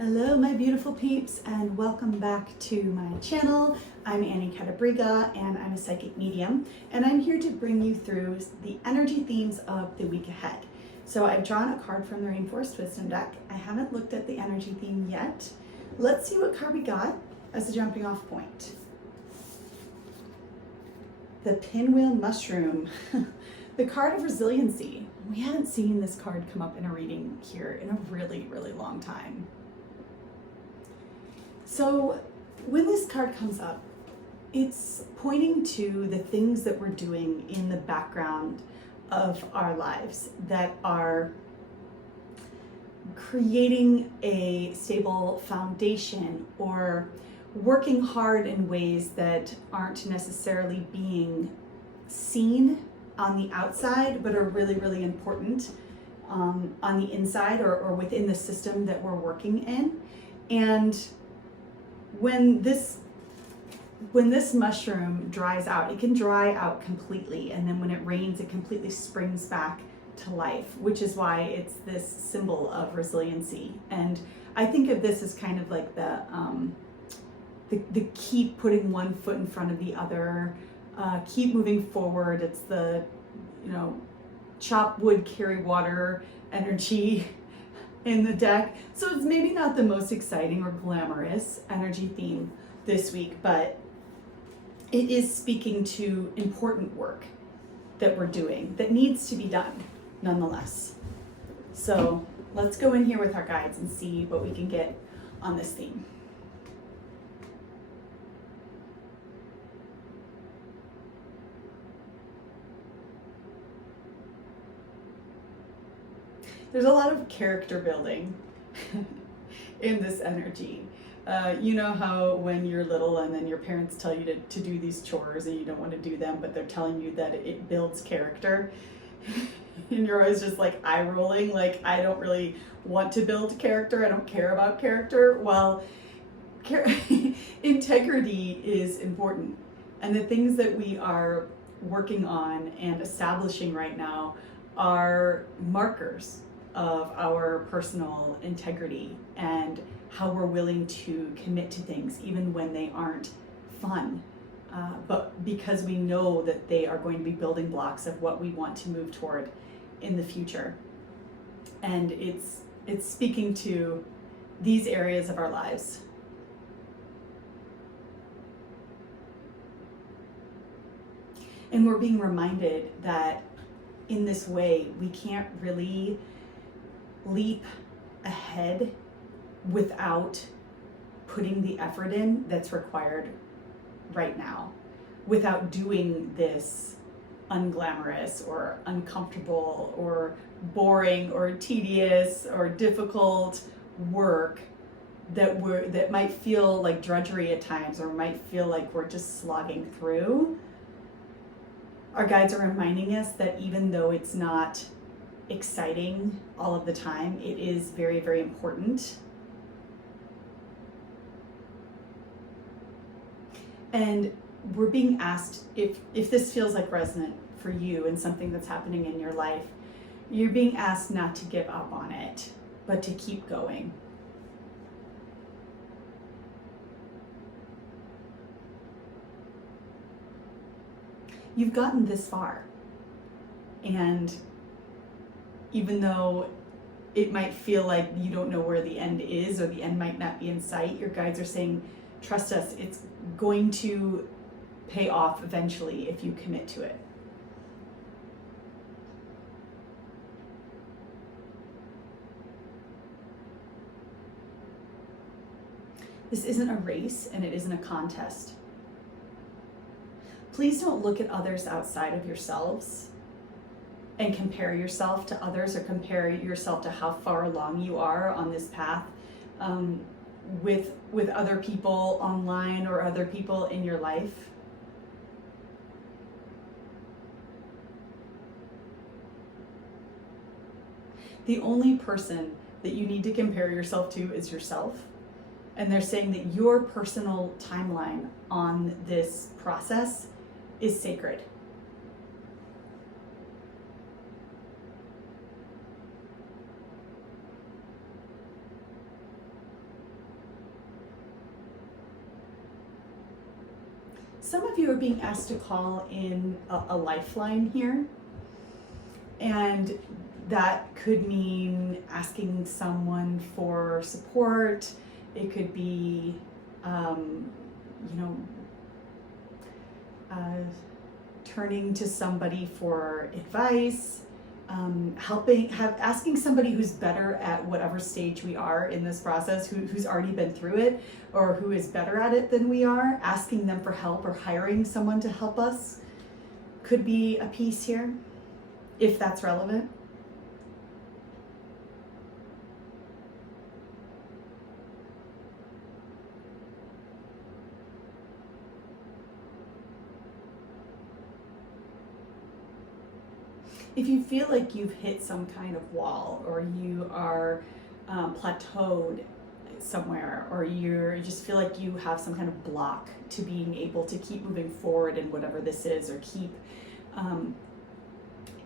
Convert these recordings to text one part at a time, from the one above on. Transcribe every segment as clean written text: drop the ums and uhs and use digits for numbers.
Hello my beautiful peeps and welcome back to my channel. I'm Annie Catabriga and I'm a psychic medium and I'm here to bring you through the energy themes of the week ahead. So I've drawn a card from the Rainforest Wisdom deck. I haven't looked at the energy theme yet. Let's see what card we got as a jumping off point. The Pinwheel Mushroom, the card of resiliency. We haven't seen this card come up in a reading here in a really long time. So when this card comes up, it's pointing to the things that we're doing in the background of our lives that are creating a stable foundation or working hard in ways that aren't necessarily being seen on the outside, but are really important on the inside or within the system that we're working in. And when this mushroom dries out, it can dry out completely, and then when it rains, it completely springs back to life, which is why it's this symbol of resiliency. And I think of this as kind of like the keep putting one foot in front of the other, keep moving forward. It's the, chop wood, carry water energy in the deck. So it's maybe not the most exciting or glamorous energy theme this week, but it is speaking to important work that we're doing that needs to be done nonetheless. So let's go in here with our guides and see what we can get on this theme. There's a lot of character building in this energy. You know how when you're little and then your parents tell you to do these chores and you don't want to do them, but they're telling you that it builds character. And you're always just like eye rolling, like, I don't really want to build character. I don't care about character. Well, integrity is important. And the things that we are working on and establishing right now are markers of our personal integrity and how we're willing to commit to things even when they aren't fun, but because we know that they are going to be building blocks of what we want to move toward in the future. And it's speaking to these areas of our lives. And we're being reminded that in this way we can't really leap ahead without putting the effort in that's required right now, without doing this unglamorous or uncomfortable or boring or tedious or difficult work that might feel like drudgery at times or might feel like we're just slogging through. Our guides are reminding us that even though it's not exciting all of the time, it is very important. And we're being asked, if this feels like resonant for you and something that's happening in your life, you're being asked not to give up on it, but to keep going. You've gotten this far, and even though it might feel like you don't know where the end is or the end might not be in sight, your guides are saying, trust us, it's going to pay off eventually if you commit to it. This isn't a race and it isn't a contest. Please don't look at others outside of yourselves and compare yourself to others or compare yourself to how far along you are on this path with other people online or other people in your life. The only person that you need to compare yourself to is yourself. And they're saying that your personal timeline on this process is sacred. some of you are being asked to call in a lifeline here. And that could mean asking someone for support. It could be, turning to somebody for advice, asking somebody who's better at whatever stage we are in this process, who's already been through it or who is better at it than we are, asking them for help or hiring someone to help us could be a piece here, if that's relevant. If you feel like you've hit some kind of wall, or you are plateaued somewhere, or you just feel like you have some kind of block to being able to keep moving forward in whatever this is, or keep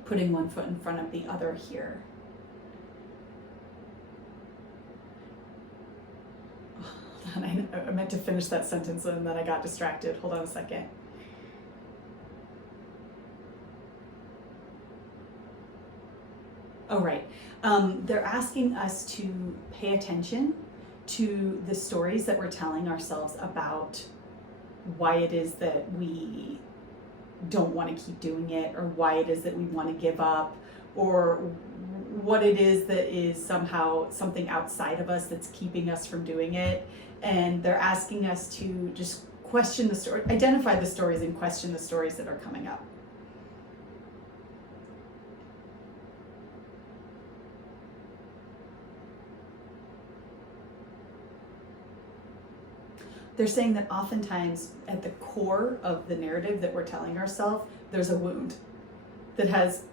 putting one foot in front of the other here. Hold on, I meant to finish that sentence and then I got distracted. Hold on a second. Oh, right. They're asking us to pay attention to the stories that we're telling ourselves about why it is that we don't want to keep doing it, or why it is that we want to give up, or what it is that is somehow something outside of us that's keeping us from doing it. And they're asking us to just question the story, identify the stories and question the stories that are coming up. They're saying that oftentimes at the core of the narrative that we're telling ourselves, there's a wound that has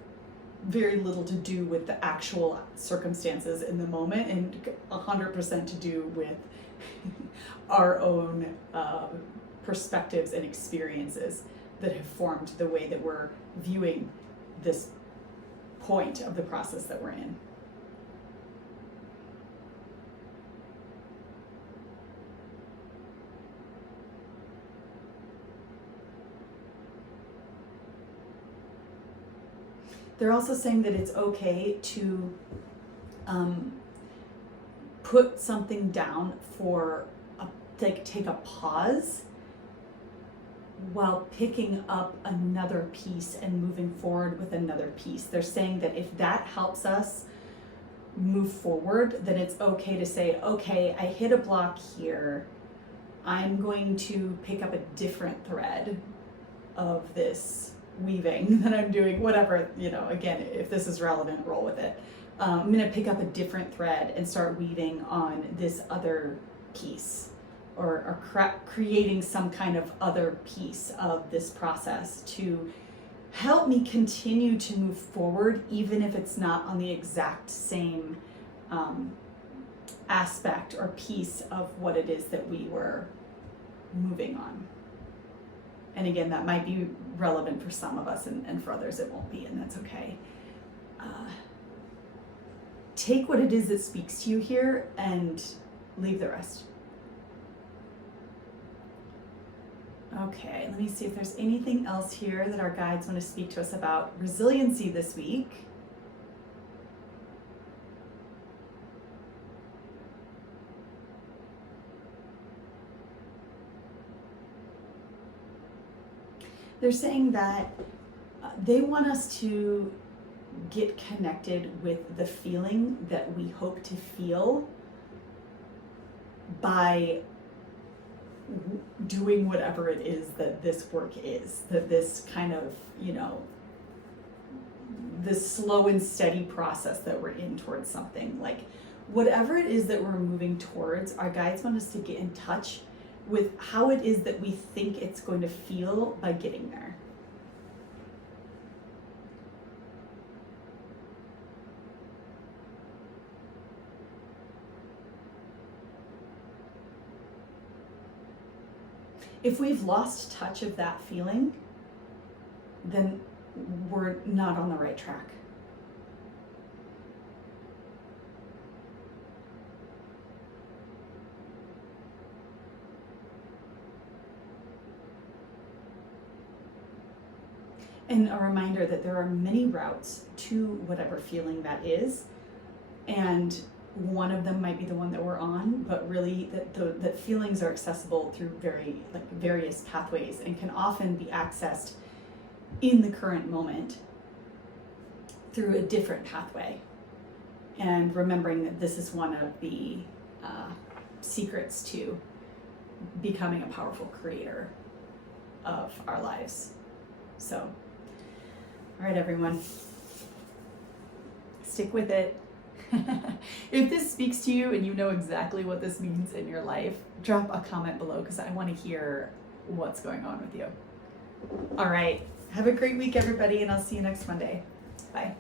very little to do with the actual circumstances in the moment, and 100% to do with our own perspectives and experiences that have formed the way that we're viewing this point of the process that we're in. They're also saying that it's okay to put something down for take a pause while picking up another piece and moving forward with another piece. They're saying that if that helps us move forward, then it's okay to say, okay, I hit a block here. I'm going to pick up a different thread of this weaving that I'm doing, whatever, again, if this is relevant, roll with it. I'm going to pick up a different thread and start weaving on this other piece, or creating some kind of other piece of this process to help me continue to move forward, even if it's not on the exact same aspect or piece of what it is that we were moving on. And again, that might be relevant for some of us, and for others it won't be, and that's okay. Take what it is that speaks to you here and leave the rest. Okay, let me see if there's anything else here that our guides want to speak to us about resiliency this week. They're saying that they want us to get connected with the feeling that we hope to feel by doing whatever it is that this work is, that this kind of, this slow and steady process that we're in towards something. Like, whatever it is that we're moving towards, our guides want us to get in touch with how it is that we think it's going to feel by getting there. If we've lost touch of that feeling, then we're not on the right track. And a reminder that there are many routes to whatever feeling that is. And one of them might be the one that we're on, but really that feelings are accessible through various pathways and can often be accessed in the current moment through a different pathway. And remembering that this is one of the secrets to becoming a powerful creator of our lives. So, all right, everyone, stick with it. If this speaks to you and you know exactly what this means in your life, drop a comment below because I want to hear what's going on with you. All right, have a great week, everybody, and I'll see you next Monday. Bye.